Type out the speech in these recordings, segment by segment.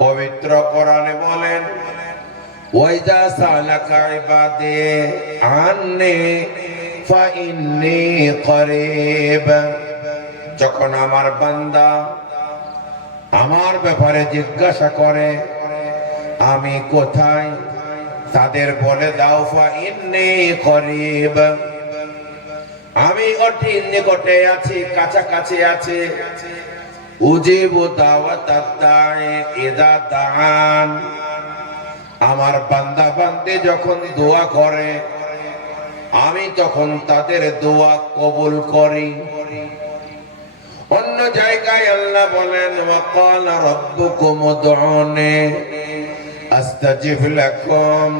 পবিত্র কোরআনে বলেন, ওয়াইজা সালাকা ইবাদি আন্নি ফাইন্নী করিব। যখন আমার বান্দা আমার ব্যাপারে জিজ্ঞাসা করে আমি কোথায়, তাদের বলে দাও ফাইন্নী করিব, আমি অতি নিকটে আছি, কাছাকাছি আছি। উজিবু দাওয়াতাদ দাঈ ইযা দাআন, আমার বান্দা বান্দী যখন দোয়া করে আমি তখন তাদের দোয়া কবুল করি। অন্য জায়গায় আল্লাহ বলেন, ওয়া ক্বালা রাব্বুকুম উদউনি আস্তাজিব লাকুম,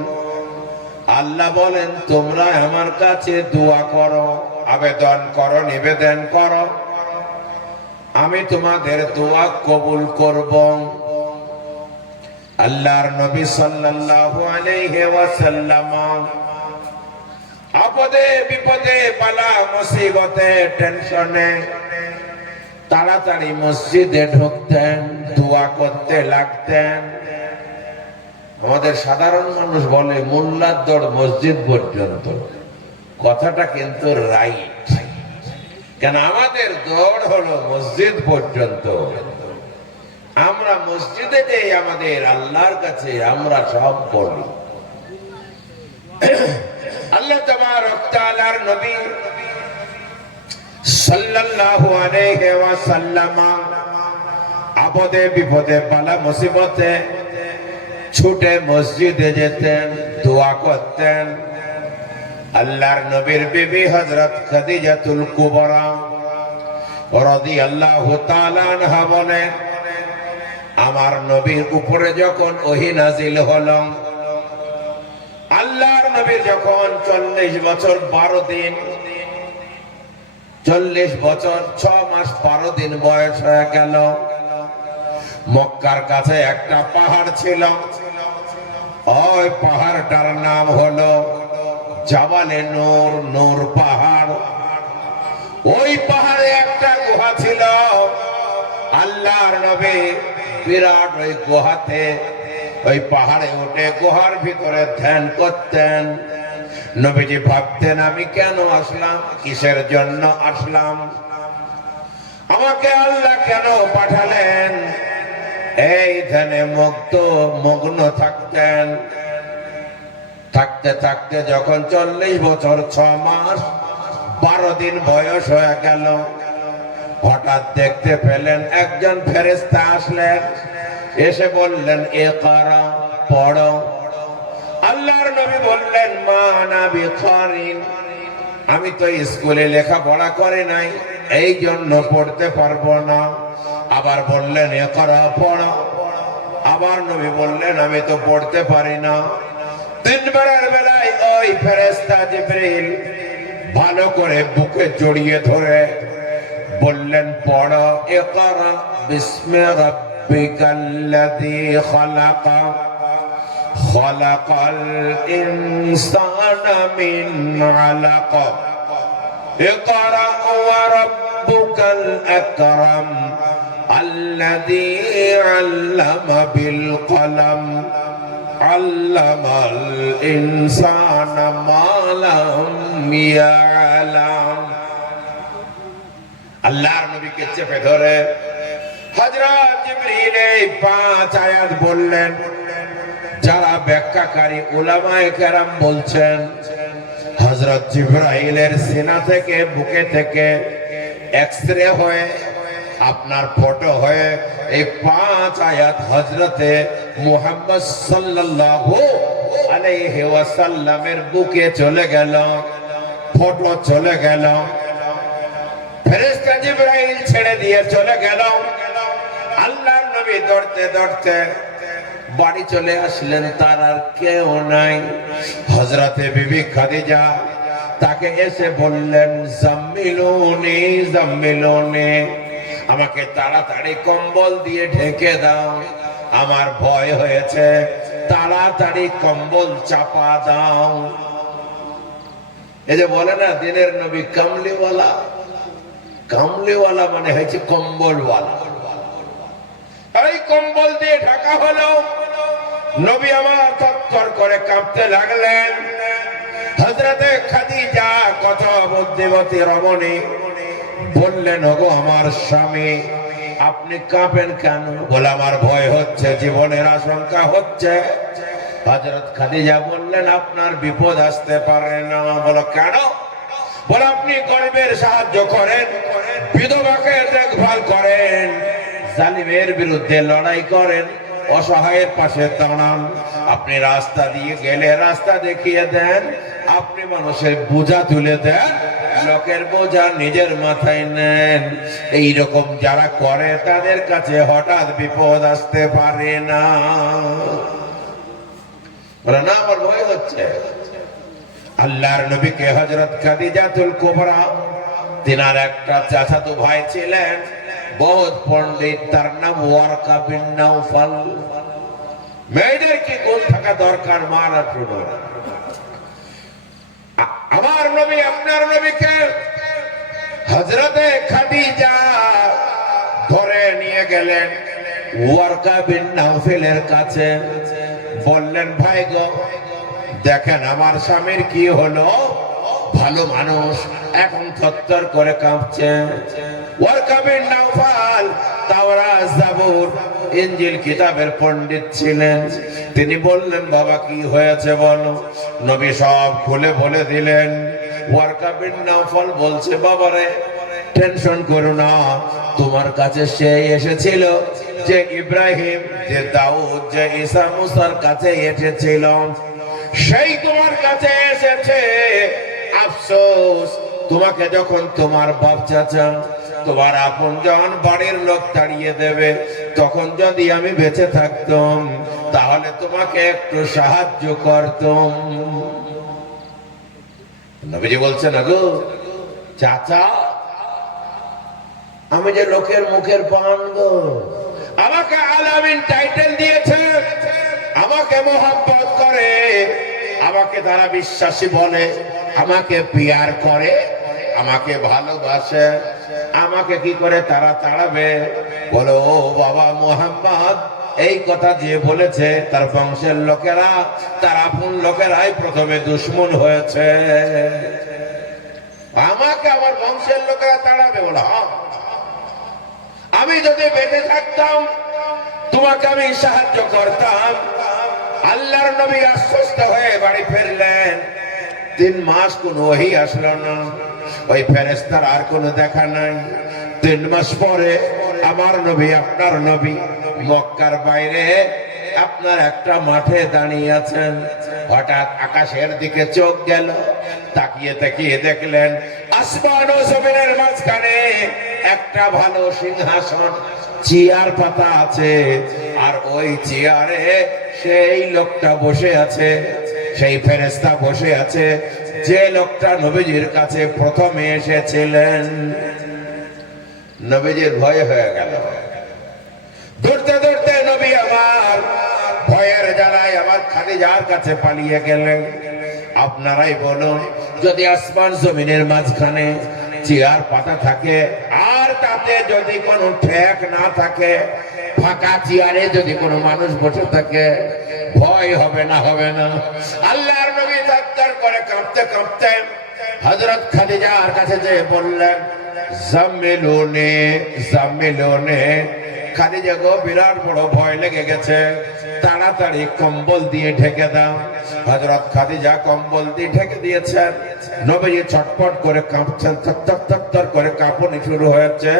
আল্লাহ বলেন তোমরা আমার কাছে দোয়া করো, আবেদন করো, নিবেদন করো, আমি তোমাদের দোয়া কবুল করব। আল্লাহর নবী সাল্লাল্লাহু আলাইহি ওয়াসাল্লাম আপদে বিপদে বালা মুসিবতে টেনশনে তাড়াতাড়ি মসজিদে ঢুকতেন, দোয়া করতে লাগতেন। আমাদের সাধারণ মানুষ বলে মোল্লার দৌড় মসজিদ পর্যন্ত, কথাটা কিন্তু রাইট। কেন আমাদের দৌড় হলো মসজিদ পর্যন্ত। আমরা মসজিদে যাই আমাদের আল্লাহর কাছে আমরা সব বলি। আল্লাহ তাবারক তাআলার নবী সাল্লাল্লাহু আলাইহি ওয়াসাল্লাম আপদে বিপদে বালা মুসিবতে ছুটে মসজিদে যেতেন, দোয়া করতেন। আল্লাহর নবীর বিবি হযরত খাদিজাতুল কুবরা রাদিয়াল্লাহু তাআলা আনহা বলেন, আমার নবীর উপরে যখন ওহী নাজিল হলো, আল্লাহর নবীর যখন 40 বছর 12 দিন 40 বছর 6 মাস 12 দিন বয়স হয়ে গেল, মক্কার কাছে একটা পাহাড় ছিল, ওই পাহাড়টার নাম হলো জাবালে নূর, নূর পাহাড়। ওই পাহাড়ে একটা গুহা ছিল। আল্লাহর নবী বিরাট ওই গুহাতে, ওই পাহাড়ে উঠে গুহার ভিতরে ধ্যান করতেন। নবীজি ভাবতেন আমি কেন আসলাম, কিসের জন্য আসলাম, আমাকে আল্লাহ কেন পাঠালেন। এই ধ্যানে মগ্ন থাকতেন। থাকতে থাকতে যখন 40 বছর 6 মাস 12 দিন বয়স হয়ে গেল, হঠাৎ দেখতে পেলেন একজন ফেরেশতা আসলেন, এসে বললেন ইকরা, পড়ো। আল্লাহর নবী বললেন মা আনা বিকারিন, আমি তো স্কুলে লেখাপড়া করি নাই, এই জন্য পড়তে পারবো না। আবার বললেন ইকরা, পড়ো। আবার নবী বললেন আমি তো পড়তে পারি না। তিনবারের বেলায় ওই ফেরেশতা জিবরিল ভালো করে বুকে জড়িয়ে ধরে বললেন পড়ো, ইকরা বিসমি রাব্বিকাল্লাযী খালাক, খালাকাল ইনসানা মিন আলাক, ইকরা ওয়া রাব্বুকাল আকরাম আল্লাযী আল্লামা বিল কলম আল্লামাল ইনসানা মা লাম ইয়ালাম। আল্লাহর নবীকে চেপে ধরে হযরত জিবরিল এই 5 আয়াত বললেন। যারা ব্যাখ্যাকারী উলামায়ে কেরাম বলছেন হযরত জিবরাইলের সিনা থেকে, বুকে থেকে এক্সরে হয়ে, আপনার ফটো হয়ে এই 5 আয়াত হযরতে মুহাম্মদ সাল্লাল্লাহু আলাইহি ওয়াসাল্লামের বুকে চলে গেল, ফটো চলে গেল। ফেরেশতা জিবরাইল ছেড়ে দিয়ে চলে গেল। আল্লাহর নবী দৌড়তে দৌড়তে বাড়ি চলে আসলেন, তার আর কেউ নাই। হযরতে বিবি খাদিজা তাকে এসে বললেন জাম্মিলুনি জাম্মিলুনি, আমাকে তাড়াতাড়ি কম্বল দিয়ে ঢেকে দাও, আমার ভয় হয়েছে, তাড়াতাড়ি কম্বল চাপা দাও। এই যে বলে না দিনের নবী কামলিওয়ালা, কামলিওয়ালা মানে হয়েছে কম্বলওয়ালা। এই কম্বল দিয়ে ডাকা হলো, নবী আমার তত্তর করে কাঁপতে লাগলেন। হযরতে খাদিজা কত বুদ্ধিমতী রমণী বললেন, ওগো আমার স্বামী, আপনি কাঁপেন কেন? বলে, আমার ভয় হচ্ছে, জীবনের আশঙ্কা হচ্ছে। হযরত খাদিজা বললেন, আপনার বিপদ আসতে পারে না। বলো, কেন? বলে, আপনি গরিবের সাহায্য করেন, বিধবাকে দেখভাল করেন, জালিমের বিরুদ্ধে লড়াই করেন, অসহায়ের পাশে দাঁড়ান। আপনি রাস্তা দিয়ে গেলে রাস্তা দেখিয়ে দেন, আপনি মানুষের বোঝা তুলে দেন, লোকের বোঝা নিজের মাথায় নেন। এই রকম যারা করে তাদের কাছে হঠাৎ বিপদ আসতে পারে না। বলে, না, আমার ভয় হচ্ছে। আল্লাহর নবীকে হযরত খাদিজাতুল কুবরা, তিনার একটা চাচাতো ভাই ছিলেন, বহুত পণ্ডিত, তার নাম ওয়ারকা বিন নাওফাল। মেয়েদের কি গুণ থাকা দরকার, মারা শুনো। আমার নবী আপনার নবীকে হযরতে খাদিজা ধরে নিয়ে গেলেন ওয়ারকা বিন নাওফালের কাছে। বললেন, ভাই গো, দেখেন আমার স্বামীর কি হলো, ভালো মানুষ, এখন থরথর করে কাঁপছে। ওয়ারকা বিন নাওফাল তাওরাত, জাবুর, ইনজিল কিতাবের পণ্ডিত ছিলেন। তিনি বললেন, বাবা কি হয়েছে বলো। নবী সব খুলে বলে দিলেন। ওয়ারকা বিন নাওফাল বলছে, বাবারে টেনশন করো না, তোমার কাছে সে এসেছিল যে ইব্রাহিম, যে দাউদ, যে ঈসা মুসার কাছে এসেছিল, সেই তোমার কাছে এসেছে। আফসোস, তোমাকে যখন তোমার বাপ চাচা, তোমার আপনজন, বাড়ির লোক তাড়িয়ে দেবে, তখন যদি আমি বেঁচে থাকতাম তাহলে তোমাকে একটু সাহায্য করতাম। নবীজি বলছেন, আগো চাচা, আমি যে লোকের মুখের পান গো, আমাকে আলামিন টাইটেল দিয়েছে, আমাকে মোহাব্বত করে, আমাকে তারা বিশ্বাসী বলে, আমাকে পিয়ার করে, আমাকে ভালোবাসে, আমাকে কি করে তারা তাড়াবে? বলো, ও বাবা মুহাম্মদ, এই কথা যে বলেছে তার বংশের লোকেরা, তার আপন লোকেরাই প্রথমে দুশমন হয়েছে, আমাকে আমার বংশের লোকেরা তাড়াবে? বলো, আমি যদি বেঁচে থাকতাম তোমাকে আমি সাহায্য করতাম। আল্লাহর নবী আশ্বস্ত হয়ে বাড়ি ফিরলেন। 3 মাস কোন ওহী আসলো না, ওই ফেরেশতার আর কোনো দেখা নাই। 3 মাস পরে আমার নবী, আপনার নবী মক্কার বাইরে আপনার একটা মাঠে দাঁড়িয়ে আছেন। হঠাৎ আকাশের দিকে চোখ গেল, তাকিয়ে তাকিয়ে দেখলেন আসমান ও জমিনের মাঝখানে একটা ভালো সিংহাসন, চেয়ার পাতা আছে, আর ওই চেয়ারে সেই লোকটা বসে আছে, সেই ফেরেশতা বসে আছে, যে লোকটা নবীজির কাছে প্রথমে এসেছিলেন। নবীজির ভয় হয়ে গেল। দৌড়তে দৌড়তে নবী আমার ভয়ের জ্বালায় আমার খাদিজার কাছে পালিয়ে গেলেন। আপনারাই বলুন, যদি আসমান জমিনের মাঝখানে চেয়ার পাতা থাকে, আর তাতে যদি কোনো ঠেক না থাকে, ফাঁকা চেয়ারে যদি কোনো মানুষ বসে থাকে, ভয় হবে না? হবে না? আল্লাহর নবী তার করে কাঁপতে কাঁপতে হযরত খাদিজার কাছে যে বললেন, জাম্মিলুনি জাম্মিলুনি। খাদিজা গো, বিরাট বড় ভয় লেগে গেছে, তাড়াতাড়ি কম্বল দিয়ে ঢেকে দাও। হযরত খাদিজা কম্বল দিয়ে ঢেকে দিয়েছেন। নবী ছটপট করে কাঁপছেন, থরথর করে কাঁপুনি শুরু হয়েছে।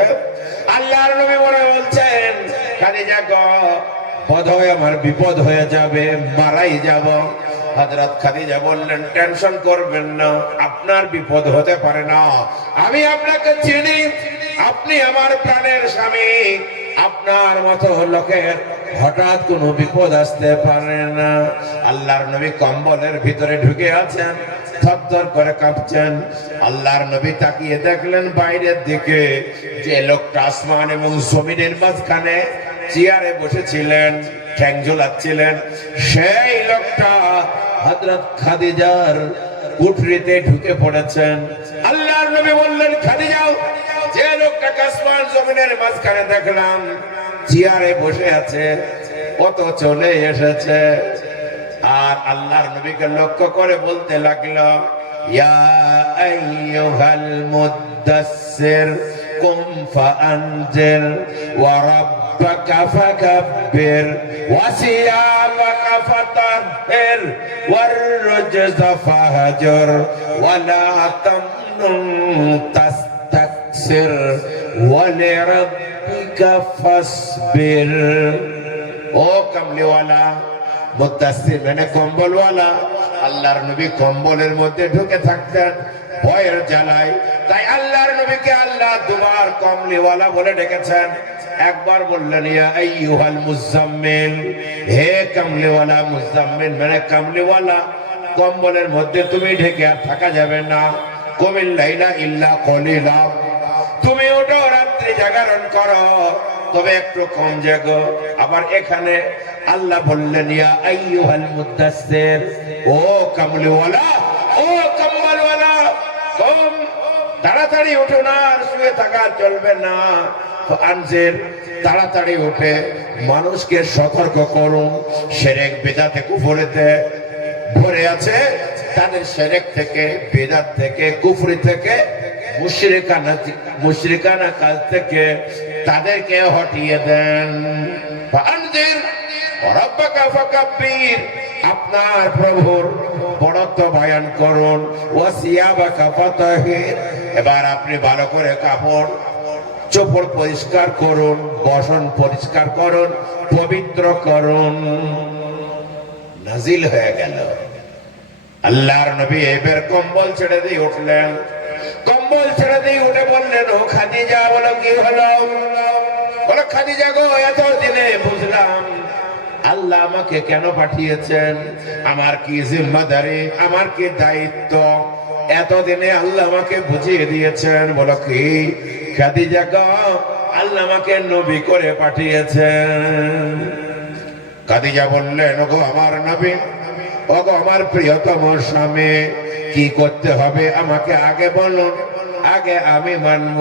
আল্লাহর নবী বলছেন, খাদিজা গো, বোধহয় আমার বিপদ হয়ে যাবে, মারাই যাব। হযরত খাদিজা বললেন, টেনশন করবেন না, আপনার বিপদ হতে পারে না, আমি আপনাকে চিনি, আপনি আমার প্রাণের স্বামী, আপনার মতো লোকের হঠাৎ কোনো বিপদ আসতে পারে না। আল্লাহর নবী কম্বলের ভিতরে ঢুকে আছেন, থরথর করে কাঁপছেন। আল্লাহর নবী তাকিয়ে দেখলেন বাইরের দিকে, যে লোকটা আসমান এবং জমিনের মাঝখানে চেয়ারে বসেছিলেন, ঠ্যাং ঝোলাচ্ছিলেন, সেই লোকটা হযরত খাদিজার কুঠরিতে ঢুকে পড়েছেন। আল্লাহর নবী বললেন, খাদিজা, যে লোকটা আসমান জমিনের মাঝখানে দেখলাম চেয়ারে বসে আছে, ও তো চলে এসেছে। আর আল্লাহর নবীকে লক্ষ্য করে বলতে লাগলো, ইয়া আইয়ুহাল মুদ্দাসসির কুম ফাআনজির ওয়া রাব্বাকা ফাকাব্বির ওয়া সিয়াবাকা ফাতাহহির ওয়ার রুজযা ফাহজুর ওয়া লা তামনুন তাস্তাকসির ওয়া লিরাব্বিকা ফাসবির। ও কামলিওয়ালা, মুদ্দাসসির মানে কম্বলওয়ালা, আল্লাহর নবী কম্বলের মধ্যে ঢুকে থাকতেন ভয়ের জ্বালায়। তাই আল্লাহর নবীকে আল্লাহ দুবার কমলিওয়ালা বলে ডেকেছেন। একবার বললেন ইয়া আইয়ুহাল মুজাম্মিল, হে কমলিওয়ালা। মুজাম্মিল মানে কমলিওয়ালা, কম্বলের মধ্যে তুমি ঢেকে আর থাকা যাবে না। কুমিল লাইলা ইল্লা কলিলা, তুমি ওঠো রাত্রি জাগরণ করো, তবে একটু কম জাগো। আবার এখানে আল্লাহ বললেন ইয়া আইয়ুহাল মুদ্দাসসির, ও কমলিওয়ালা, ও কম্বলওয়ালা, কম তাড়াতাড়ি উঠো না, আর শুয়ে থাকা চলবে না। আনজির, তাড়াতাড়ি উঠে মানুষকে সতর্ক করুন। শিরক বিদআতে কুফরিতে ভরে আছে, তাদের শিরক থেকে, বিদআত থেকে, কুফরি থেকে, মুশরিকানা কাজ থেকে তাদেরকে হটিয়ে দেন। আনজির রাব্বাকা ফাকাব্বির, আপনার প্রভুর বড়ত্ব বয়ান করুন। ওয়া সিয়াবাকা ফাতাহির, এবার আপনি ভালো করে কাপড় চোপড় পরিষ্কার করুন, বসন পরিষ্কার করুন, পবিত্র করুন। নাজিল হয়ে গেল। আল্লাহর নবী এবার কম্বল ছেড়ে দিয়ে উঠলেন। কম্বল ছেড়ে দিয়ে উঠে বললেন, ও খাদিজা, বলো কি হলো? বলো খাদিজা গো, এতদিনে বুঝলাম আল্লাহ আমাকে কেন পাঠিয়েছেন, আমার কি জিম্মাদারি, আমার কি দায়িত্ব, এতদিনে আল্লাহ আমাকে বুঝিয়ে দিয়েছেন। বলো কি? খাদিজা গো, আল্লাহ আমাকে নবী করে পাঠিয়েছেন। খাদিজা বললেন, ওগো আমার নবী, ওগো আমার প্রিয়তম স্বামী, কি করতে হবে আমাকে আগে বলুন, আগে আমি মানব,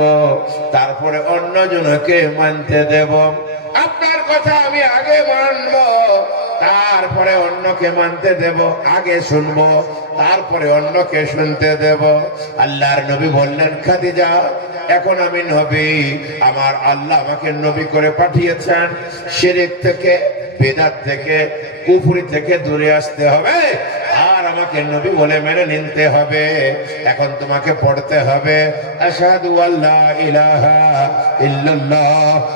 তারপরে অন্যজনকে মানতে দেব। আপনার কথা আমি আগে মানব, তারপরে অন্যকে মানতে দেব। আগে শুনবো, তারপরে অন্যকে শুনতে দেব। আল্লাহর নবী বললেন, খাদিজা, এখন আমি নবী, আমার আল্লাহ আমাকে নবী করে পাঠিয়েছেন। শিরক থেকে, বিদআত থেকে, কুফরি থেকে দূরে আসতে হবে, আর আমাকে নবী বলে মেনে নিতে হবে। এখন তোমাকে পড়তে হবে আশহাদু আল্লা ইলাহা ইল্লাল্লাহ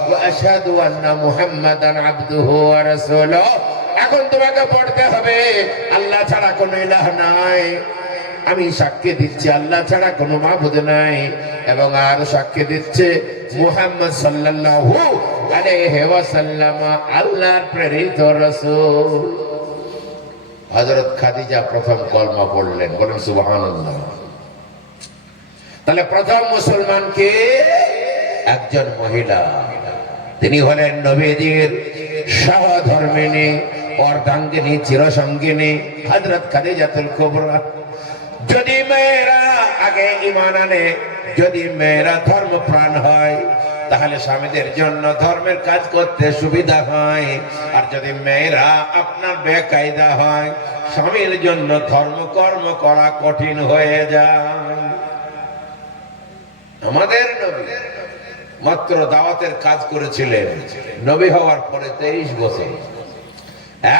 ওয়া আশহাদু আন্না মুহাম্মাদান আবদুহু ওয়া রাসূলুহু। এখন তোমাকে পড়তে হবে আল্লাহ ছাড়া কোনো ইলাহ নাই, আমি সাক্ষী দিচ্ছি আল্লাহ ছাড়া কোনো মাবুদ নাই, এবং আর সাক্ষী দিচ্ছে মুহাম্মদ সাল্লাল্লাহু আলাইহি ওয়াসাল্লাম আল্লাহর প্রেরিত রাসূল। হযরত খাদিজা প্রথম কলমা পড়লেন, বলেন সুবহানাল্লাহ। তাহলে প্রথম মুসলমান কে? একজন মহিলা, তিনি হলেন নবীজির সহধর্মিণী, অর্ধাঙ্গিনী, চিরসঙ্গিনী হযরত খাদিজাতুল কুবরা। যদি মেয়েরা আগে ঈমান আনে, যদি মেয়েরা ধর্মপ্রাণ হয়, তাহলে স্বামীদের জন্য ধর্মের কাজ করতে সুবিধা হয়। আর যদি মেয়েরা আপনার বেকায়দা হয়, স্বামীর জন্য ধর্মকর্ম করা কঠিন হয়ে যায়। আমাদের নবী মাত্র দাওয়াতের কাজ করেছিলেন, নবী হওয়ার পরে 23 বছর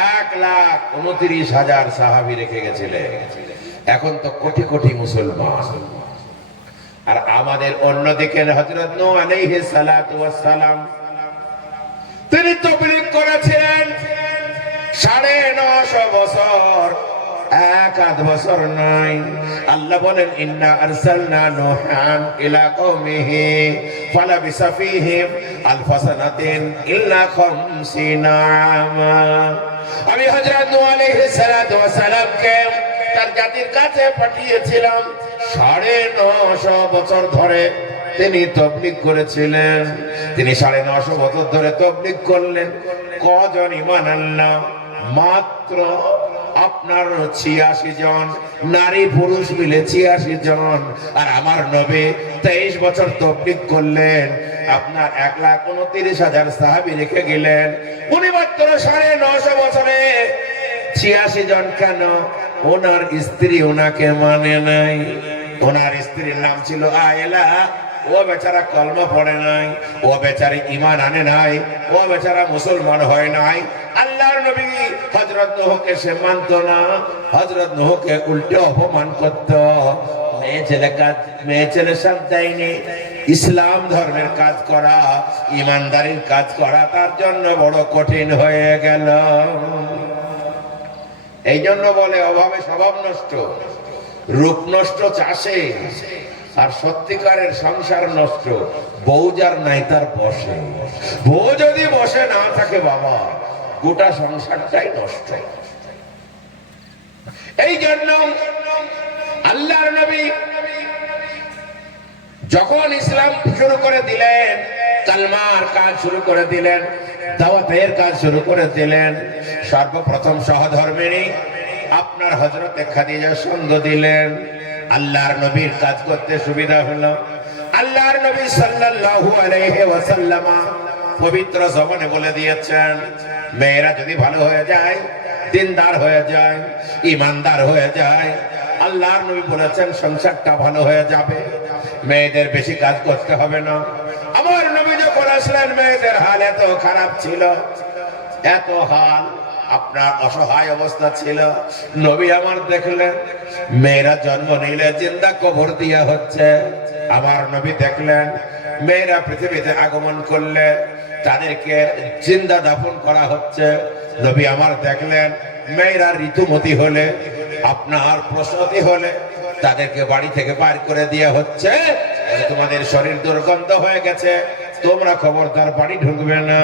1,29,000 সাহাবী রেখে গেছিলেন। এখন তো কোটি কোটি মুসলমান। আর আমাদের অন্যদিকে হযরত নূহ আলাইহিস সালাতু ওয়াস সালাম, তিনি তাবলীগ করেছিলেন 950 বছর, এক আধ বছর নয়। আল্লাহ বলেন, ইন্না আরসালনা নূহান ইলা কওমিহি ফালাবিসা ফীহিম আলফা সানাতিন ইল্লা 50 আমা। আমি হযরত নূহ আলাইহিস সালাতু ওয়াস সালামকে তার জাতির কাছে পাঠিয়েছিলাম, 950 বছর ধরে তিনি তাবলীগ করেছিলেন। তিনি 950 বছর ধরে তাবলীগ করলেন। কজন ঈমান আনলো? মাত্র আপনার 86 জন, নারী পুরুষ মিলে 86 জন। আর আমার নবী 23 বছর তাবলীগ করলেন, আপনার 1,29,000 সাহাবী রেখে গেলেন। উনি মাত্র 950 বছরে 86 জন কেন? ওনার স্ত্রী ওনাকে মানে নাই। ওনার স্ত্রীর নাম ছিল আয়েলা। ও বেচারা কলমা পড়ে নাই, ও বেচারি ঈমান আনে নাই, ও বেচারা মুসলমান হয় নাই। আল্লাহর নবী হযরত নূহকে সে মানত না, হযরত নূহকে উল্টো অপমান করত। মেয়ে ছেলে সব দেয়নি। ইসলাম ধর্মের কাজ করা, ঈমানদারির কাজ করা তার জন্য বড় কঠিন হয়ে গেল। এই জন্য বলে অভাবে স্বভাব নষ্ট, রূপ নষ্ট চাষে, আর সত্যিকারের সংসার নষ্ট বউ যার নাই তার বসে। বউ যদি বসে না থাকে বাবা, গোটা সংসারটাই নষ্ট। এই জন্য আল্লাহর নবী যখন ইসলাম শুরু করে দিলেন, কালমার কাজ শুরু করে দিলেন, দাওয়াতের কাজ শুরু করে দিলেন, সর্বপ্রথম সহধর্মিণী আপনার হযরতে খাদিজা সঙ্গ দিলেন। আল্লাহর নবীর কাজ করতে সুবিধা হলো। আল্লাহর নবী সাল্লাল্লাহু আলাইহি ওয়াসাল্লাম পবিত্র জবানে বলে দিয়েছেন, মেয়েরা যদি ভালো হয়ে যায়, দিনদার হয়ে যায়, ঈমানদার হয়ে যায়, আল্লাহর নবী বলেছেন সংসারটা ভালো হয়ে যাবে, মেয়েদের বেশি কাজ করতে হবে না। আমার নবী যখন আসলেন মেয়েদের হাল এত খারাপ ছিল, এত হাল আপনার অসহায় অবস্থা ছিল। নবী আমার দেখলেন মেয়েরা জন্ম নিলে জিন্দা কবর দিয়া হচ্ছে। আমার নবী দেখলেন মেয়েরা পৃথিবীতে আগমন করলে তাদেরকে জিন্দা দাফন করা হচ্ছে। নবী আমার দেখলেন মেয়েরা ঋতুমতি হলে, আপনার প্রসূতি হলে তাদেরকে বাড়ি থেকে বার করে দেয়া হচ্ছে। তোমাদের শরীর দুর্গন্ধ হয়ে গেছে, তোমরা খবরদার বাড়ি ঢুকবে না,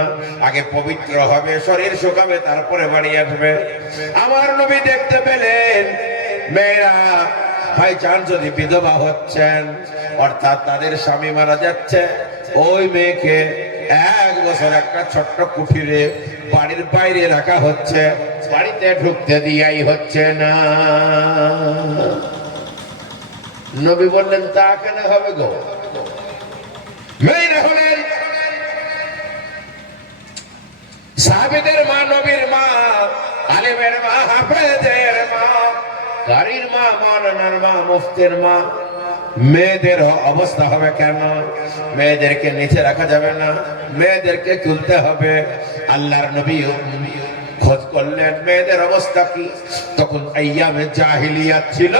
আগে পবিত্র হবে, শরীর শুকাবে, তারপরে বাড়ি আসবে। আমার নবী দেখতে পেলেন মেয়েরা ভাই চান যদি বিধবা হচ্ছেন, অর্থাৎ তাদের স্বামী মারা যাচ্ছে, ওই মেয়েকে 1 বছর একটা ছোট্ট কুঠিরে বাড়ির বাইরে রাখা হচ্ছে, বাড়িতে ঢুকতে দিয়াই হচ্ছে না। নবী বললেন তা কেন হবে গো? মেয়েরা হলেন সাহাবীদের মা, নবীর মা, আলেমের মা, হাফেজের মা, কারীর মা, মাওলানার মা, মুফতির মা। মেয়েদের অবস্থা হবে কেন? মেয়েদেরকে নিচে রাখা যাবে না, মেয়েদেরকে তুলতে হবে। আল্লাহর নবী খোঁজ করলেন মেয়েদের অবস্থা কি। তখন আইয়ামে জাহিলিয়াত ছিল।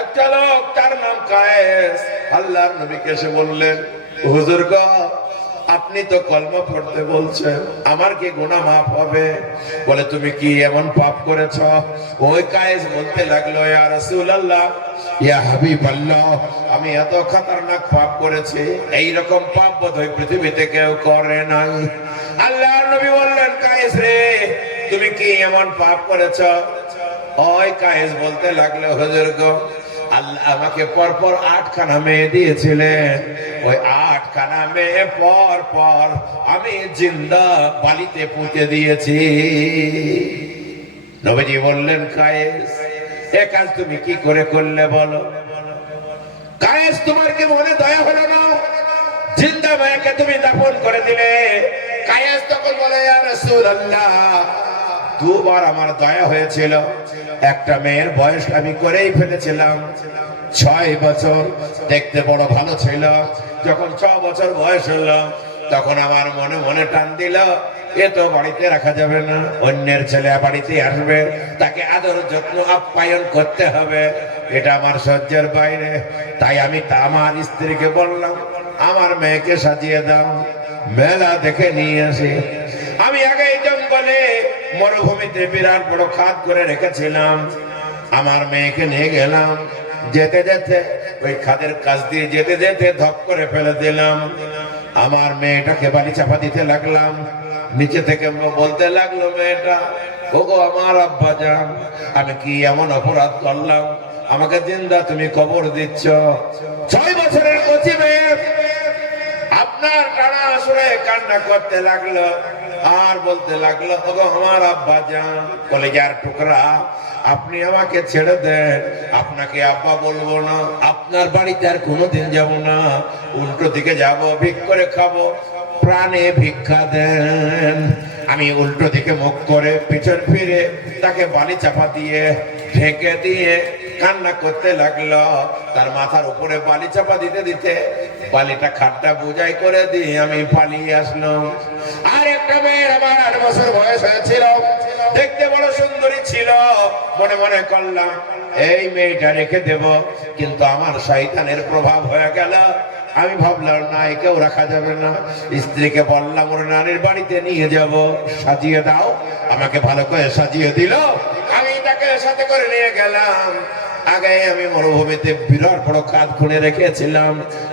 একটা লোক তার নাম কায়েস আল্লাহর নবীকে এসে বললেন, হুজুর গো, আপনি তো কলমা পড়তে বলছেন, আমার কি গুনাহ মাফ হবে? বলে তুমি কি এমন পাপ করেছ? ওই কায়েস বলতে লাগলো, ইয়া রাসূলুল্লাহ, ইয়া হাবিবাল্লাহ, আমি এত খতরনাক পাপ করেছি, এই রকম পাপ বোধহয় পৃথিবীতে কেউ করে নাই। আল্লাহর নবী বললেন, কায়েস রে, তুমি কি এমন পাপ করেছ? ওই কায়েস বলতে লাগলো, হুজুর গো, আল্লাহ আমাকে পরপর 8খানা মেয়ে দিয়েছিলেন, ওই 8খানা মেয়ে পর পর আমি জিন্দা বালিতে পুঁতে দিয়েছি। নবীজি বললেন, কায়েস, এ কাজ তুমি কি করে করলে বলো? কায়েস, তোমার কি মনে দয়া হলো না? জিন্দা মেয়েকে তুমি দাফন করে দিলে। কায়েস তখন বলে, ইয়া রাসূলুল্লাহ, 2 বার আমার দয়া হয়েছিল। একটা মেয়ের বয়স আমি করেই ফেলেছিলাম 6 বছর, দেখতে বড় ভালো ছিল। যখন 6 বছর বয়স হলো, তখন আমার মনে মনে টান দিল, এ তো বাড়িতে রাখা যাবে না, অন্যের ছেলে বাড়িতে আসবে, তাকে আদর যত্ন আপ্যায়ন করতে হবে, এটা আমার সহ্যের বাইরে। তাই আমি আমার স্ত্রীকে বললাম, আমার মেয়েকে সাজিয়ে দাও, মেলা দেখে নিয়ে আসি। আমি আগে এই জঙ্গলে মরুভূমিতে বিরাট বড় খাদ করে রেখেছিলাম, আমার মেয়েকে নিয়ে গেলাম, যেতে যেতে ওই খাদের কাছ দিয়ে যেতে যেতে ধপ করে ফেলে দিলাম। আমার মেয়েটাকে বালি চাপা দিতে লাগলাম, নিচে থেকে বলতে লাগলো মেয়েটা, ওগো আমার আব্বা জান, আমি কি এমন অপরাধ করলাম, আমাকে জিন্দা তুমি কবর দিচ্ছ? 6 বছরের কচি মেয়ে আপনার কান্না শুনে কান্না করতে লাগলো। আর বলতে লাগলো, ওগো আমার আব্বা জান, কলেজার টুকরা, আপনি আমাকে ছেড়ে দেন, আপনাকে আব্বা বলবো না, আপনার বাড়িতে আর কোনোদিন যাব না, উল্টো দিকে যাব, ভিক করে খাবো, প্রাণে ভিক্ষা দেন। আমি উল্টো দিকে মুখ করে পিছন ফিরে তাকে বালি চাপা দিয়ে ঢেকে দিয়ে কান্না করতে লাগলো। তার মাথার উপরে বালি চাপা দিতে দিতে বালিটা খাটটা বোঝাই করে দিয়ে আমি পালিয়ে আসলাম। আর একটা মেয়ে আমার 8 বছর বয়স হয়েছিল, দেখতে বড় সুন্দরী ছিল। মনে মনে করলাম এই মেয়েটা রেখে দেব, কিন্তু আমার শয়তানের প্রভাব হয়ে গেল। আমি ভাবলাম না, একেও রাখা যাবে না। স্ত্রীকে বললাম ওর নানির বাড়িতে নিয়ে যাব, সাজিয়ে দাও। আমাকে ভালো করে সাজিয়ে দিল, আমি তাকে সাথে করে নিয়ে গেলাম। আগে আমি মরুভূমিতে বিরাট বড় কাঁধ খুঁড়ে রেখেছিলাম,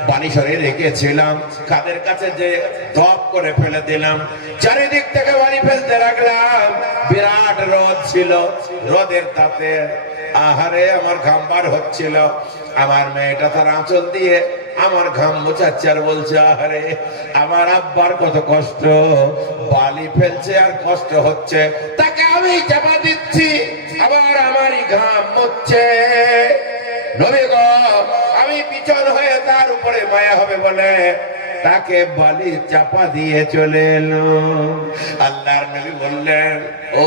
বালি সরে রেখেছিলাম, কাঁধের কাছে যে ধপ করে ফেলে দিলাম, চারিদিক থেকে বালি ফেলতে লাগলাম। বিরাট রোদ ছিল, রোদের তাপে আহারে আমার ঘাম বার হচ্ছিল। আমার মেয়েটা তার আঁচল দিয়ে আমার ঘাম মোছাচ্ছে আর বলছে, আহারে আমার আব্বার কত কষ্ট, বালি ফেলছে আর কষ্ট হচ্ছে, তাকে আমি চাপা দিচ্ছি, আবার আমারই ঘাম মুছছে। নবী গো, আমি পিছন হয়ে তার উপরে মায়া হবে বলে তাকে বালি চাপা দিয়ে চলে এলো। আল্লাহর নবী বললেন, ও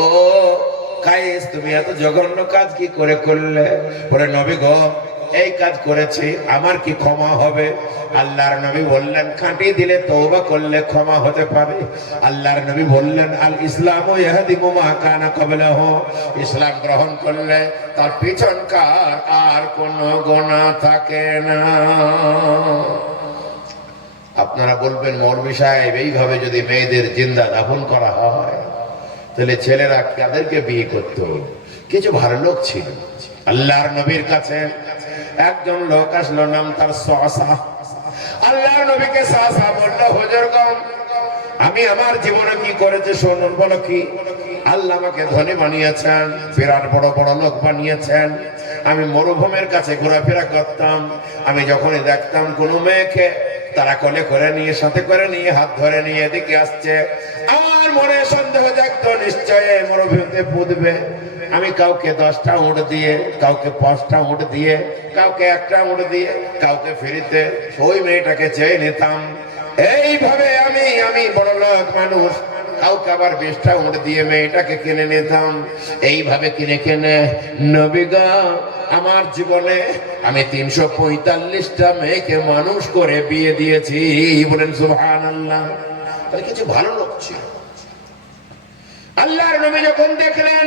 কায়েস, তুমি এত জঘন্য কাজ কি করে করলে? বলে, নবী গো, এই কাজ করেছি, আমার কি ক্ষমা হবে? আল্লাহর নবী বললেন, খাঁটি দিলে তওবা করলে ক্ষমা হতে পারে। আল্লাহর নবী বললেন, আল ইসলামু ইয়াহদিমু মা কানা ক্বাবলাহু, ইসলাম গ্রহণ করলে তার পিছনকার আর কোনো গুনাহ থাকে না। আপনারা বলবেন, মৌলভী সাহেব, এইভাবে যদি মেয়েদের জিন্দা দাফন করা হয় তাহলে ছেলেরা কাদেরকে বিয়ে করত? কিছু ভালো লোক ছিল। আল্লাহর নবীর কাছে একজন লোক আসলো, নাম তার সাসা। আল্লাহর নবীকে সাসা বলল, হুজুর গো, আমি আমার জীবনে কি করেছি শুনুন। বলো কি? আল্লাহ আমাকে ধনী বানিয়েছেন, বিরাট বড় বড় লোক বানিয়েছেন। আমি মরুভূমির কাছে ঘোরাফেরা করতাম, আমি যখনই দেখতাম কোনো মেয়েকে তারা কোলে করে নিয়ে, সাথে করে নিয়ে, হাত ধরে নিয়ে এদিকে আসছে, আমার মনে সন্দেহ জাগতো, নিশ্চয় মরুভূমিতে পুঁতবে। আমি কাউকে 10টা উট দিয়ে, কাউকে 5টা উট দিয়ে, কাউকে 1টা উট দিয়ে, কাউকে ফ্রিতে ওই মেয়েটাকে চেয়ে নিতাম। এইভাবে আমি বড় লোক মানুষ, কাউকে আবার 20টা উট দিয়ে মেয়েটাকে কিনে নিতাম। এইভাবে কিনে নবী গো, আমার জীবনে আমি 345টা মেয়েকে মানুষ করে বিয়ে দিয়েছি। বলেন সুবহানাল্লাহ। তাহলে কিছু ভালো লোক ছিল। আল্লাহর নবী যখন দেখলেন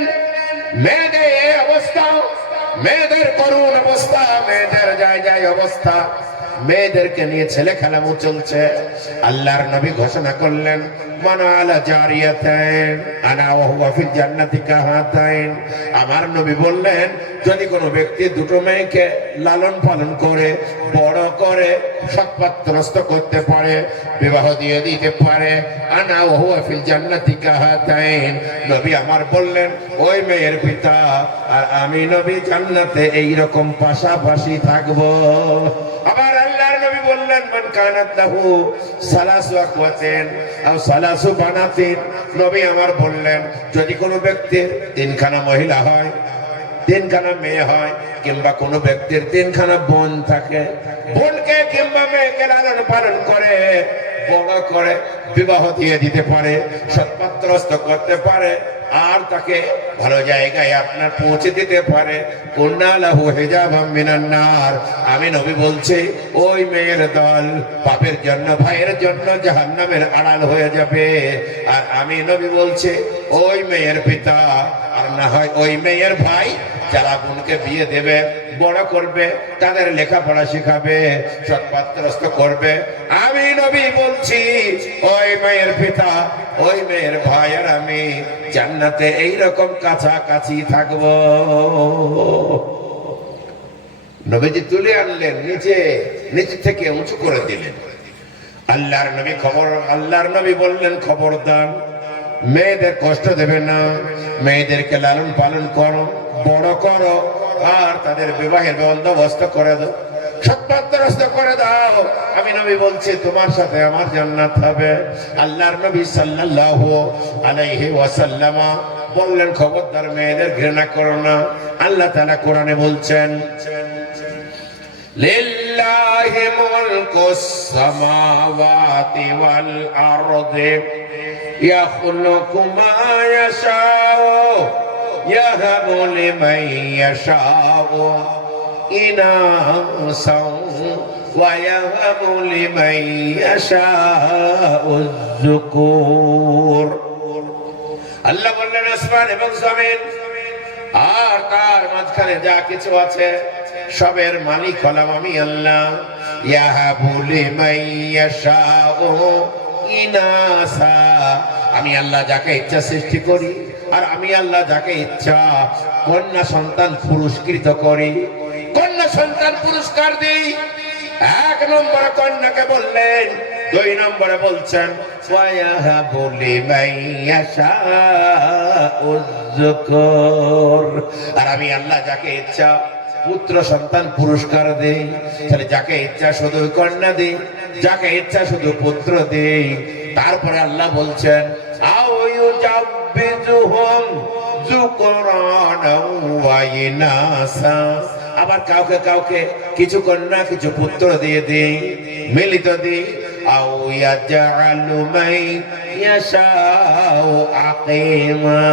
মেয়েদের এই অবস্থা, মেয়েদের করুণ অবস্থা, মেয়েদের যায় অবস্থা, মেয়েদেরকে নিয়ে ছেলে খেলামো চলছে, আল্লাহর নবী ঘোষণা করলেন, মান আলা জারিয়াতাইন আনা ওয়া হুয়া ফিল জান্নাতি কাহাতাইন। আমার নবী বললেন, যদি কোনো ব্যক্তি দুটো মেয়েকে লালন পালন করে, বড় করে, সৎপাত্রস্থ করতে পারে, বিবাহ দিয়ে দিতে পারে, আনা ওয়া হুয়া ফিল জান্নাতি কাহাতাইন, নবী আমার বললেন, ওই মেয়ের পিতা আর আমি নবী জান্নাতে এই রকম পাশাপাশি থাকবো। আবার আল্লাহর নবী বললেন, মান কানাত লাহু সালাসু আকওয়াতিন আও সালাসু বানাতিন, নবী আমার বললেন, যদি কোনো ব্যক্তির 3খানা মহিলা হয়, 3খানা মেয়ে হয়, কিংবা কোনো ব্যক্তির 3খানা বোন থাকে, বোনকে কিংবা মেয়েকে লালন পালন করে, বড় করে, বিবাহ দিয়ে দিতে পারে, সৎপাত্রস্থ করতে পারে, আর তাকে ভালো জায়গায় আপনার পৌঁছে দিতে পারে, কুন্না লাহু হিজাবাম মিনান নার, আমি নবী বলছি ওই মেয়ের দল বাপের জন্য, ভাইয়ের জন্য জাহান্নামের আড়াল হয়ে যাবে। আর আমি নবী বলছি ওই মেয়ের পিতা আর না হয় ওই মেয়ের ভাই যারা বোনকে বিয়ে দেবে, বড় করবে, তাদের লেখাপড়া শিখাবে, সৎপাত্রস্থ করবে, আমি নবী বলছি ওই মেয়ের পিতা, ওই মেয়ের ভাই আর আমি জান্নাতে এইরকম কাছাকাছি থাকবো। নবীজি তুলে আনলেন, নিচে থেকে উঁচু করে দিলেন। আল্লাহর নবী বললেন, খবরদার মেয়েদের কষ্ট দেবে না, মেয়েদেরকে লালন পালন করো, বড় করো, আর তাদের বিবাহের বন্দোবস্ত করে দাও, সৎপাত্র ক্ষতিগ্রস্ত করে দাও। আমি নবী বলছি তোমার সাথে আমার জান্নাত হবে। আল্লাহর নবী সাল্লাল্লাহু আলাইহি ওয়াসাল্লাম বললেন খবরদার মেয়েদের ঘৃণা করো না। আল্লাহ তাআলা কোরআনে বলছেন লিল্লাহি মুলকুস সামাওয়াতি ওয়াল আরদি ইয়াখলুকু মা ইয়াশাউ ইয়াহাবু লিমান ইয়াশাউ ইনাসাও ওয়া ইয়াহাবু লিমান ইয়াশাউ যুকুর। আল্লাহ বললেন আসমান এবং জমিন আর তার মাঝখানে যা কিছু আছে সবের মালিক হলাম আমি আল্লাহ। ইয়াহাবু লিমান ইয়াশাউ ইনাসা, আমি আল্লাহ যাকে ইচ্ছা সৃষ্টি করি আর আমি আল্লাহ যাকে ইচ্ছা কন্যা সন্তান পুরস্কৃত করি, কন্যা সন্তান পুরস্কার দিই। এক নম্বরে কন্যাকে বললেন, দুই নম্বরে বলছেন ওয়ায়াহাবু লিমান ইয়াশাউ যুকুর, আর আমি আল্লাহ যাকে ইচ্ছা পুত্র সন্তান পুরস্কার দেই। তাহলে যাকে ইচ্ছা শুধু কন্যা দেই, যাকে ইচ্ছা শুধু পুত্র দেই। তারপরে আল্লাহ বলছেন আও ইউজাব্বিজুহুম যুকরানা ওয়া ইনাসা, আবার কাউকে কাউকে কিছু কন্যা কিছু পুত্র দিয়ে দেই, মিলিত দিই। আও ইয়াজআলু মান ইয়াশাউ আকিমা,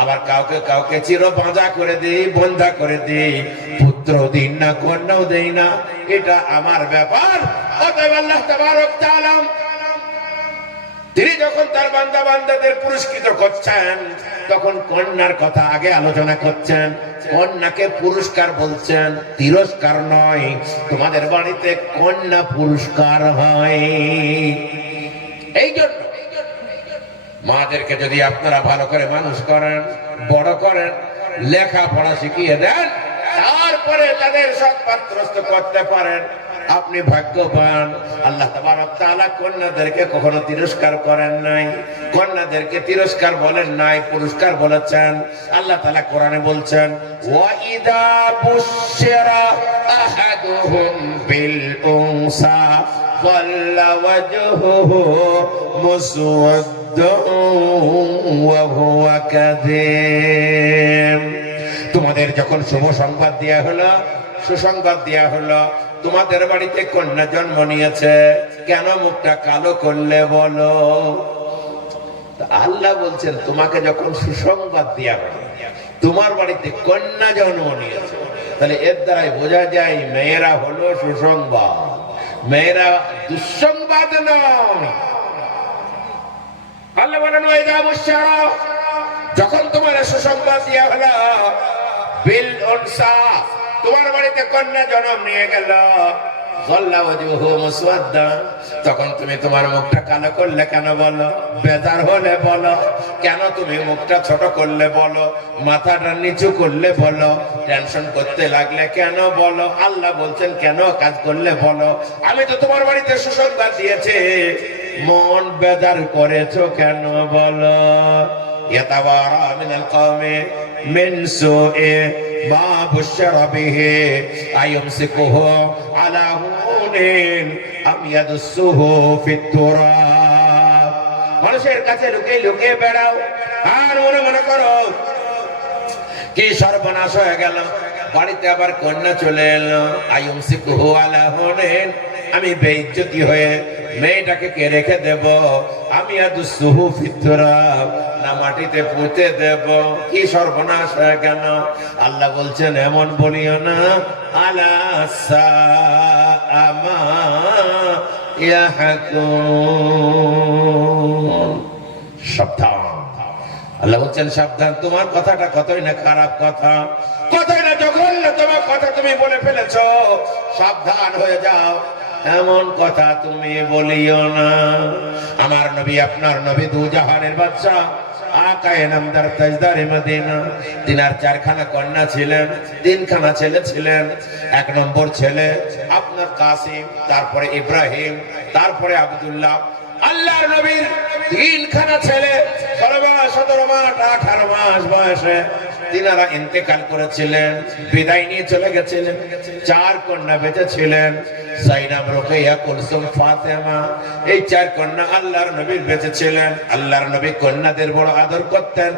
আবার কাউকে কাউকে চির বাঁধা করে দেই, বন্ধা করে দেই, পুত্র দিন না কন্যাও দেই না, এটা আমার ব্যাপার। অতএব আল্লাহ তাবারক তাআলা তিনি যখন তার বান্দা বান্দাদের পুরস্কৃত করছেন তখন কন্যার কথা আগে আলোচনা করছেন। কন্যাকে পুরস্কার বলছেন, তিরস্কার নয়। তোমাদের বাড়িতে কন্যা পুরস্কার হয়। এই জন্য মাদেরকে যদি আপনারা ভালো করে মানুষ করেন, বড় করেন, লেখাপড়া শিখিয়ে দেন, তারপরে তাদের সৎপাত্রস্থ করতে পারেন, আপনি ভাগ্যবান। আল্লাহ তাবারক তাআলা কন্যাদেরকে কখনো তিরস্কার করেন নাই, কন্যাদেরকে তিরস্কার বলেন নাই, পুরস্কার বলেছেন। আল্লাহ তাআলা কোরআনে বলছেন ওয়া ইদা বুশিরা আহাদুহুম বিল উনসা যাল্লা ওয়াজহুহু মুসওয়াদ্দান ওয়া হুয়া কাযীম। তোমাদের যখন শুভ সংবাদ দেয়া হলো, সুসংবাদ দেয়া হলো, তোমাদের বাড়িতে কন্যা জন্ম নিয়েছে, কেন মুখটা কালো করলে বলো? আল্লাহ বলছেন তোমাকে যখন সুসংবাদ দেয়া হলো, তোমার বাড়িতে কন্যা জন্ম নিয়েছে, তাহলে এর দ্বারাই বোঝা যায় মেয়েরা হলো সুসংবাদ, মেয়েরা দুঃসংবাদ নয়। আল্লাহ বলেন ওয়াইদা বুশশারা, যখন তোমার সুসংবাদ দেয়া হলো বিল উনসা, তোমার বাড়িতে কন্যা জন্ম নিয়ে গেল, যাল্লা ওয়াজহুহু মুসওয়াদ্দা, তখন তুমি তোমার মুখটা কালো করলে কেন বলো? বেজার হলে বলো, কেন তুমি মুখটা ছোট করলে বলো, মাথাটা নিচু করলে বলো, টেনশন করতে লাগলে কেন বলো? আল্লাহ বলছেন কেন কাজ করলে বলো? আমি তো তোমার বাড়িতে সুসংবাদ দিয়েছি, মন বেজার করেছো কেন বলো? ইয়াতাওয়ারা মিনাল কওমি মিন সুই মা বুশশারা বিহি আইয়ুমসিকুহু আলা হুনিন আম ইয়াদুসসুহু ফিত তুরাব। মানুষের কাছে লুকিয়ে লুকিয়ে বেড়াও আর মনে করো কি সর্বনাশ হয়ে গেল, বাড়িতে আবার কন্যা চলে এলো। আইয়ুমসিকুহু আলা হুনিন, আমি বেইজ্জতি হয়ে মেয়েটাকে কে রেখে দেব? আমি ইয়াদুসসুহু ফিত তুরাব, না মাটিতে পুঁতে দেব? কি সর্বনাশ হয়ে গেল। আল্লাহ বলছেন এমন বলিও না। আলা সাআমা ইয়াহকুম, সাবধান। আল্লাহ বলছেন সাবধান, তোমার কথাটা কতই না খারাপ কথা, কতই না জঘন্য তোমার কথা তুমি বলে ফেলেছো, সাবধান হয়ে যাও, এমন কথা তুমি বলিও না। আমার নবী আপনার নবী দু জাহানের বাদশা আকায়ে নামদার তাজদারে মদিনা, তিনার চারখানা কন্যা ছিলেন, তিনখানা ছেলে ছিলেন। এক নম্বর ছেলে আপনার কাসিম, তারপরে ইব্রাহিম, তারপরে আব্দুল্লাহ। আল্লাহর নবীর তিনখানা ছেলে 16 মাস 17 মাস 18 মাস বয়সে তিনারা ইন্তেকাল করেছিলেন, বিদায় নিয়ে চলে গেছিলেন। 4 কন্যা বেঁচে ছিলেন, যায়েনব, রুকাইয়া, কুলসুম, ফাতেমা। এই 4 কন্যা আল্লাহর নবীর বেঁচে ছিলেন। আল্লাহর নবী কন্যাদের বড় আদর করতেন,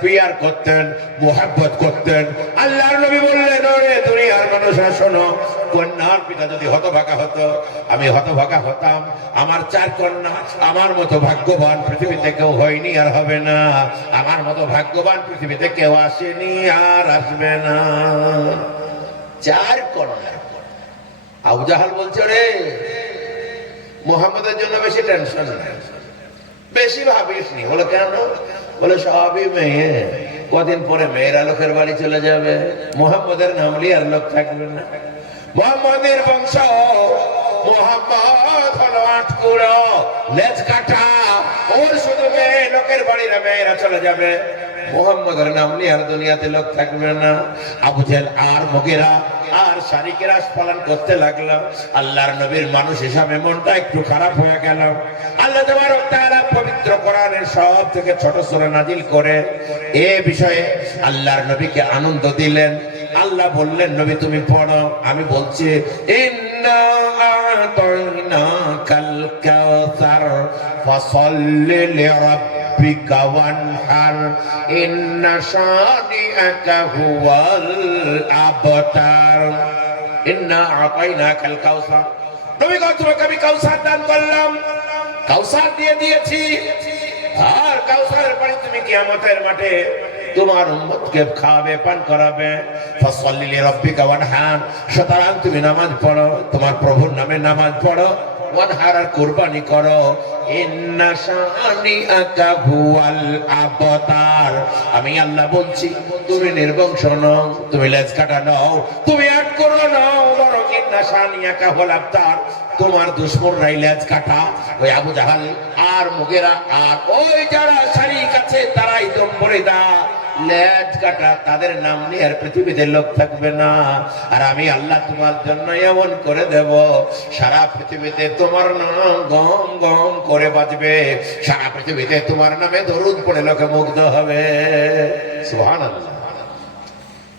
পিয়ার করতেন, মোহাব্বত করতেন। আল্লাহর নবী বললেন, ওরে দুনিয়ার মানুষরা শোনো, কন্যার পিতা যদি হতভাগা হতো, আমি হতভাগা হতাম। আমার 4 কন্যা, আমার মতো ভাগ্যবান পৃথিবীতে কেউ হয়নি আর হবে না। আমার মতো ভাগ্যবান পৃথিবীতে কেউ আসেনি আর আসবে না। 4 কন্যা। আবু জাহাল বলছে, রে মুহাম্মদের জন্য বেশি টেনশন নেই, বেশি ভাবিস নি। বলে কেন? বলে সবই মেয়ে, কদিন পরে মেয়েরা লোকের বাড়ি চলে যাবে, মুহাম্মদের নাম নিয়ে আর লোক থাকবে না। মুহাম্মদের বংশ, মুহাম্মদ হলো 8 কুড়ো, লেজ কাটা। ওর শুধু মেয়ে, লোকের বাড়ির মেয়েরা চলে যাবে, মুহাম্মদের নাম নিয়ে আর দুনিয়াতে লোক থাকবে না। আবু জেহেল আর মুগীরা আর শারিকেরা পালন করতে লাগলো। আল্লাহর নবীর মানুষ হিসাবে মনটা একটু খারাপ হয়ে গেল। আল্লাহ তাবারক তাআলা পবিত্র কোরআনের সব থেকে ছোট সূরা নাজিল করে এ বিষয়ে আল্লাহর নবীকে আনন্দ দিলেন। আল্লাহ বললেন, নবী তুমি পড়ো, আমি বলছি, ইন্না আ'তাইনাকাল কাউসার ফাসাল্লি লিরাব্বিকা ওয়ানহার ইন্না শানিআকা হুয়াল আবতার। ইন্না আ'তাইনাকাল কাউসার, নবী গো তোমাকে আমি কাউসার দান করলাম, কাউসার দিয়ে দিয়েছি। আর কাউসারের পানি তুমি কিয়ামতের মাঠে তোমার উম্মতকে খাওয়াবে, পান করাবে। ফাসাল্লি লিরাব্বিকা ওয়ানহার, সুতরাং তুমি নামাজ পড়ো, তোমার প্রভুর নামে নামাজ পড়ো। ওয়ানহার, আর কুরবানি করো। ইন্না শানিআকা হুয়াল আবতার, আমি আল্লাহ বলছি, তুমি নির্বংশ নও, তুমি লেজ কাটা নও, তুমি এক করো নও, বরং ইন্না শানিআকা হুয়াল আবতার, তোমার দুশমনরাই লেজ কাটা। ওই আবু জাহাল আর মুগীরা আর ওই যারা শারিক আছে তারাই দম্বরিদা, লেজ কাটা, তাদের নাম নিয়ে আর পৃথিবীতে লোক থাকবে না। আর আমি আল্লাহ তোমার জন্য এমন করে দেব, সারা পৃথিবীতে তোমার নাম গম গম করে বাজবে, সারা পৃথিবীতে তোমার নামে দরুদ পড়ে লোকে মুগ্ধ হবে। সুবহানাল্লাহ।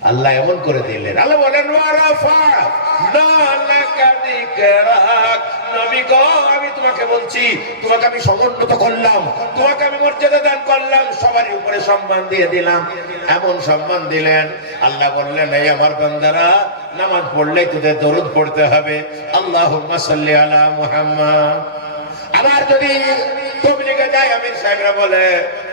আল্লাহ এমন করে দিলেন। আল্লাহ বলেন, নবী গো আমি তোমাকে বলছি, তোমাকে আমি সমুন্নত করলাম, তোমাকে আমি মর্যাদা দান করলাম, সবারই উপরে সম্মান দিয়ে দিলাম। এমন সম্মান দিলেন, আল্লাহ বললেন, এই আমার বান্দারা নামাজ পড়লেই তোদের দরুদ পড়তে হবে, আল্লাহুম্মা সাল্লি আলা মুহাম্মাদ। আবার যদি তবলিগে যায়, আমির সাহেবরা বলে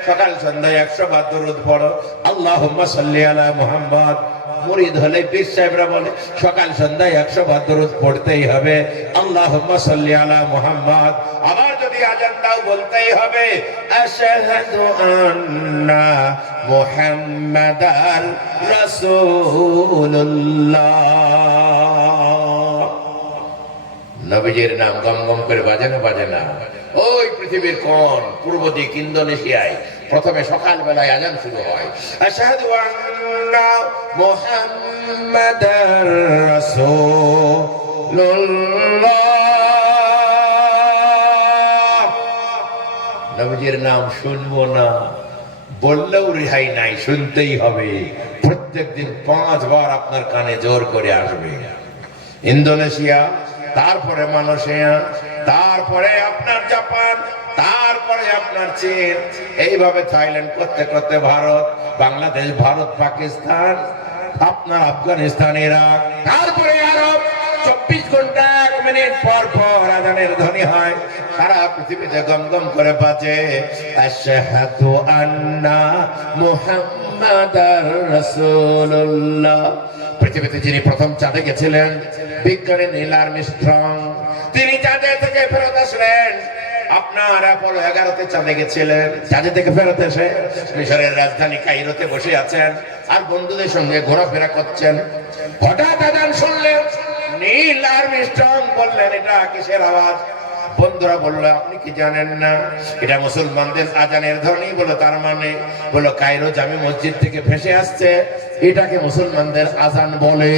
সকাল সন্ধ্যায় 100 বার দরুদ পড়ো, আল্লাহুম্মা সাল্লি আলা মুহাম্মাদ। মুরিদ হলে পীর সাহেবরা বলে সকাল সন্ধ্যায় 100 বার দরুদ পড়তেই হবে, আল্লাহুম্মা সাল্লি আলা মুহাম্মাদ। আবার যদি আজান দাও, বলতেই হবে আশহাদু আন্না মুহাম্মাদার রাসূলুল্লাহ। নবীজির নাম গম গম করে বাজে না, বাজে না? ওই পৃথিবীর কোন পূর্ব দিক ইন্দোনেশিয়ায় প্রথমে সকাল বেলায় আজান শুরু হয়, আশহাদু আন্না মুহাম্মাদার রাসূলুল্লাহ। নবীজির নাম শুনবো না বললেও রেহাই নাই, শুনতেই হবে। প্রত্যেকদিন 5 বার আপনার কানে জোর করে আসবে। ইন্দোনেশিয়া, তারপরে মালয়েশিয়া, তারপরে আপনার জাপান, তারপরে আপনার চীন, এইভাবে থাইল্যান্ড করতে করতে ভারত, বাংলাদেশ, ভারত, পাকিস্তান, আপনার আফগানিস্তান, ইরাক, তারপরে আরব। 24 ঘন্টা 1 মিনিট পর পর আজানের ধ্বনি হয়, সারা পৃথিবীতে গম গম করে বাজে আশহাদু আন্না মুহাম্মাদার রাসূলুল্লাহ। পৃথিবীতে যিনি প্রথম চাঁদে গেছিলেন, বিজ্ঞানী নীল আর্মস্ট্রং, তিনি চাঁদে থেকে ফেরত আসলেন। আপনার অ্যাপোলো 11তে চাঁদে গেছিলেন, চাঁদে থেকে ফেরত এসে মিশরের রাজধানী কায়রোতে বসে আছেন আর বন্ধুদের সঙ্গে ঘোরাফেরা করছেন। হঠাৎ আজান শুনলেন, নীল আর্মস্ট্রং বললেন, এটা কিসের আওয়াজ? বন্ধুরা বললো, আপনি কি জানেন না এটা মুসলমানদের আজানের ধ্বনি? বলো তার মানে? বলো কায়রো জামে মসজিদ থেকে ভেসে আসছে, এটাকে মুসলমানদের আজান বলে।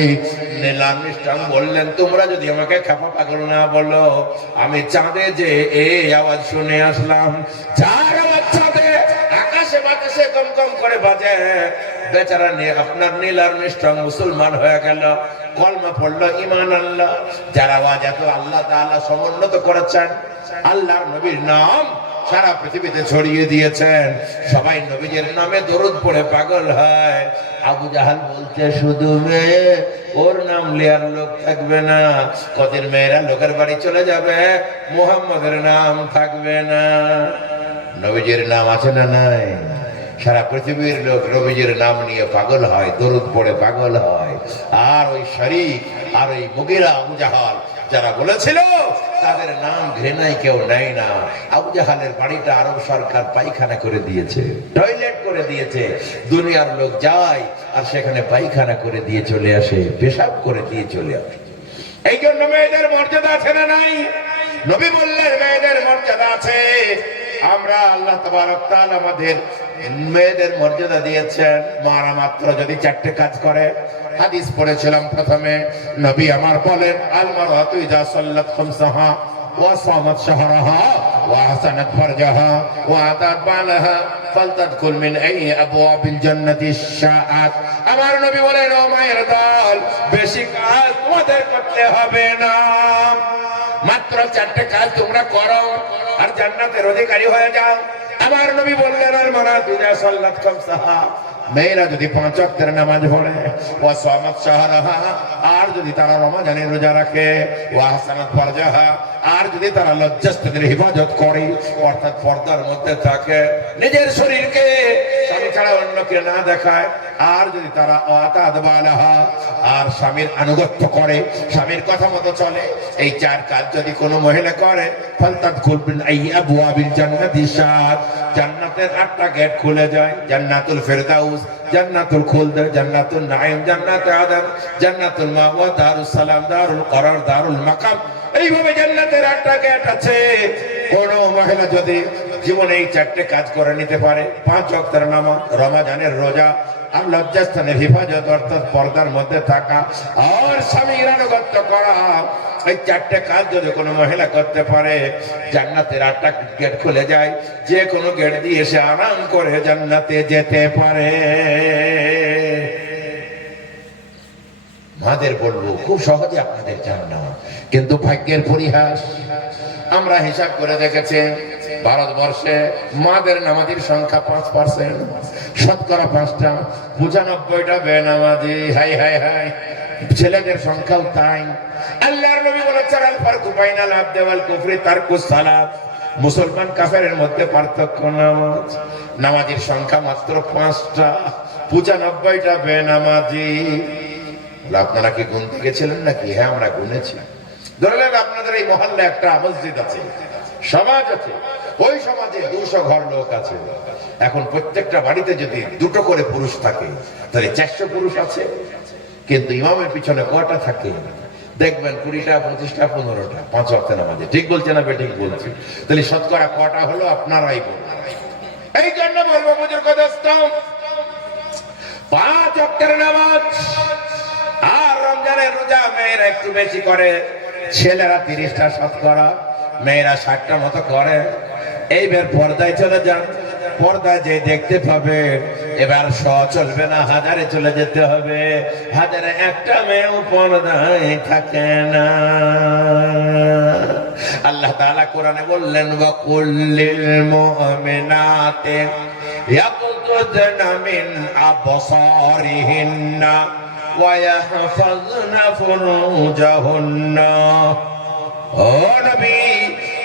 নীল আর্মস্ট্রং বললেন, তোমরা যদি আমাকে খাপা পাগল না বলো, আমি চাঁদে যে এই আওয়াজ শুনে আসলাম, যার আওয়াজ চাঁদে আকাশ আকাশে বাতাসে কম কম করে বাজে, বেচারা নিয়ে আপনার নীল আর মিষ্টং মুসলমান হয়ে গেল, কলমা পড়লো, ঈমান আনলো। যারা ওয়াজ এত আল্লাহ তাআলা সমুন্নত করেছেন, আল্লাহর নবীর নাম সারা পৃথিবীতে ছড়িয়ে দিয়েছেন, সবাই নবীজির নামে দরুদ পড়ে পাগল হয়। আবু জাহাল বলছে শুধু মেয়ে, ওর নাম লিয়ার লোক থাকবে না, কদের মেয়েরা লোকের বাড়ি চলে যাবে, মুহাম্মদের নাম থাকবে না। নবীজির নাম আছে না নাই? সারা পৃথিবীর লোক নবীজির নাম নিয়ে পাগল হয়, দরুদ পড়ে পাগল হয়। আর ওই শরীক আর ওই মুগীরা আবু জাহাল যারা বলেছিল তাদের নাম ঘৃণায় কেউ নেয় না। আবু জাহালের বাড়িটা আরব সরকার পায়খানা করে দিয়েছে, টয়লেট করে দিয়েছে। দুনিয়ার লোক যায় আর সেখানে পায়খানা করে দিয়ে চলে আসে, পেশাব করে দিয়ে চলে আসে। এই জন্য মেয়েদের মর্যাদা আছে না নাই? নবী বললেন মেয়েদের মর্যাদা আছে। আমরা আল্লাহ তাবারক তাআলা আমাদের মেয়েদের মর্যাদা দিয়েছেন। মারা মাত্র যদি 4টে কাজ করে, হাদিস পড়েছিলাম প্রথমে, নবী আমার বলেন আল মারআতু ইযা সাল্লাত খামসাহা ওয়া সামাত শাহরাহা ওয়া আহসানাত ফারজাহা ওয়া আতাত বালাহা ফালতাদখুল মিন আই আবওয়াবিল জান্নাতি শাআত। আমার নবী বলেন ও মায়ের দল, বেশি কাজ তোমাদের করতে হবে না, মাত্র 4টে কাজ তোমরা করো আর জান্নাতের অধিকারী হয়ে যাও। আমার নবী বললেন আল মারআতু ইযা সাল্লাত খামসাহা, মেয়েরা যদি 5 ওয়াক্তের নামাজ পড়ে, ওয়া সামাত শাহরাহা, আর যদি তারা রমজানের রোজা রাখে, ওয়া আহসানাত ফারজাহা, আর যদি তারা লজ্জাস্থানের হিফাজত করে, অর্থাৎ পর্দার মধ্যে থাকে, নিজের শরীরকে স্বামী ছাড়া অন্যকে না দেখায়, আর যদি তারা আতাত বালাহা, আর স্বামীর আনুগত্য করে, স্বামীর কথা মতো চলে, এই 4 কাজ যদি কোনো মহিলা করে, ফালতাদখুল মিন আই আবওয়াবিল জান্নাতি শাআত, জান্নাতের 8টা গেট খুলে যায়। জান্নাতুল ফেরদাউস, জান্নাতুল খুলদ, জান্নাতুল নাঈম, জান্নাতুল আদম, জান্নাতুল মাওয়া, দারুস সালাম, দারুল করার, দারুল মাকাম। এইভাবে জান্নাতের 8টা গেট আছে। কোন মহিলা যদি জীবনে এই 4টে কাজ করে নিতে পারে, 5 ওয়াক্তের নামাজ, রমজানের রোজা, আর লজ্জাস্থানের হিফাজত অর্থাৎ পর্দার মধ্যে থাকা, আর স্বামীর আনুগত্য করা, এই 4টে কাজ যদি কোনো মহিলা করতে পারে, জান্নাতের 8টা গেট খুলে যায়। যে কোনো গেট দিয়ে এসে আরাম করে জান্নাতে যেতে পারে। মাদের বলবো খুব সহজে আপনাদের জান্নাত, কিন্তু ভাগ্যের পরিহাস, আমরা হিসাব করে দেখেছি ভারতবর্ষে মাদের নামাজির সংখ্যা 5%, শতকরা 5টা, 95টা বেনামাজি। হাই হাই হাই, ছেলেদের সংখ্যাও তাই। আল্লাহর নবী বলেছেন আল ফারকু বাইনাল আবদি ওয়াল কুফরি তারকুস সালাত, মুসলমান কাফেরের মধ্যে পার্থক্য নামাজ। নামাজির সংখ্যা মাত্র 5টা, 95টা বেনামাজি। আপনারা কি গুনতে গেছিলেন নাকি? হ্যাঁ, আমরা গুনেছি। ধরলেন আপনাদের এই মহল্লে একটা মসজিদ আছে, সমাজ আছে, ওই সমাজে 200 ঘর লোক আছে। এখন প্রত্যেকটা বাড়িতে যদি 2টো করে পুরুষ থাকে, তাহলে 400 পুরুষ আছে। কিন্তু ইমামের পিছনে কটা থাকে? দেখবেন 20টা, 25টা, 15টা, 5 ওয়াক্ত নামাজে। ঠিক বলছে না বেঠিক বলছি? তাহলে শতকরা কটা হলো আপনারাই বলুন। এই জন্য বলবো বুজুর্গ দোস্ত, 5 ওয়াক্তের নামাজ আর রমজানের রোজা মেয়েরা একটু বেশি করে, ছেলেরা 30টা শতকরা, মেয়েরা 60টা মতো করে। এইবার পর্দায় চলে যান, পর্দায় যে দেখতে পাবে এবার চলবে না, হাজারে চলে যেতে হবে। হাজারে একটা মেয়েও পর্দায় থাকে না। আল্লাহ তাআলা কোরআনে বললেন ওয়া কুল্লিল মুমিনাতি ইয়াকুযুনা মিন আবসারিহিন্না ওয়া ইয়াহফাযনা ফুরুজাহুন্না। ও নবী,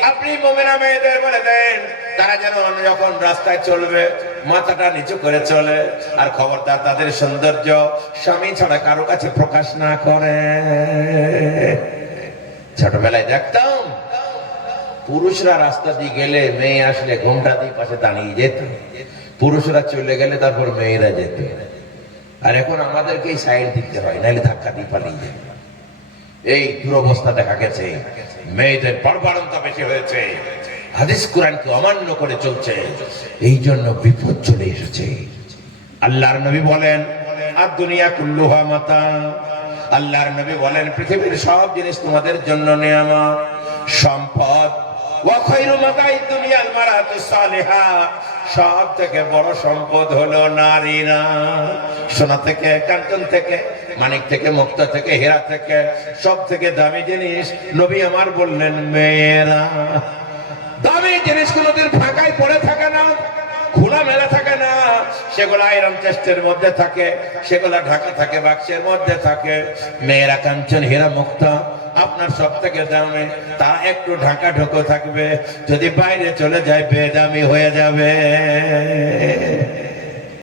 আপনি মুমিনা মেয়েদের বলে দেন তারা যেন যখন রাস্তায় চলবে মাথাটা নিচু করে চলে, আর খবরদার তাদের সৌন্দর্য স্বামী ছাড়া কারো কাছে প্রকাশ না করে। ছোটবেলায় দেখতাম পুরুষরা রাস্তা দিয়ে গেলে মেয়ে আসলে ঘোমটা দিয়ে পাশে দাঁড়িয়ে যেত, পুরুষরা চলে গেলে তারপর মেয়েরা যেত। আর এখন আমাদেরকেই সাইড দিতে হয়, নাহলে ধাক্কা দিয়ে পালিয়ে যায়। এই দুরবস্থা দেখা গেছে, মেয়েদের বর্বরতা বেশি হয়েছে, হাদিস কুরআনকে অমান্য করে চলছে, এই জন্য বিপদ চলে এসেছে। আল্লাহর নবী বলেন আর দুনিয়া কুল্লুহা মাতা, আল্লাহর নবী বলেন পৃথিবীর সব জিনিস তোমাদের জন্য নিয়ামত, সম্পদ। ওয়া খায়রু মাতাইদ দুনিয়াল মারাতুস সালিহা, সব থেকে বড় সম্পদ হলো নারীরা। সোনা থেকে, কাঞ্চন থেকে, মানিক থেকে, মুক্ত থেকে, হীরা থেকে, সব থেকে দামি জিনিস নবী আমার বললেন মেয়েরা। দামি জিনিস কোনোদিন ফাঁকায় পড়ে থাকে না, খোলা মেলা থাকে না, সেগুলো আয়রন চেস্টের মধ্যে থাকে, সেগুলো ঢাকা থাকে, বাক্সের মধ্যে থাকে। মেয়েরা কাঞ্চন, হীরা, মুক্তা আপনার সব থেকে দামি, তা একটু ঢাকা ঢোকো থাকবে, যদি বাইরে চলে যায় বেদামি হয়ে যাবে।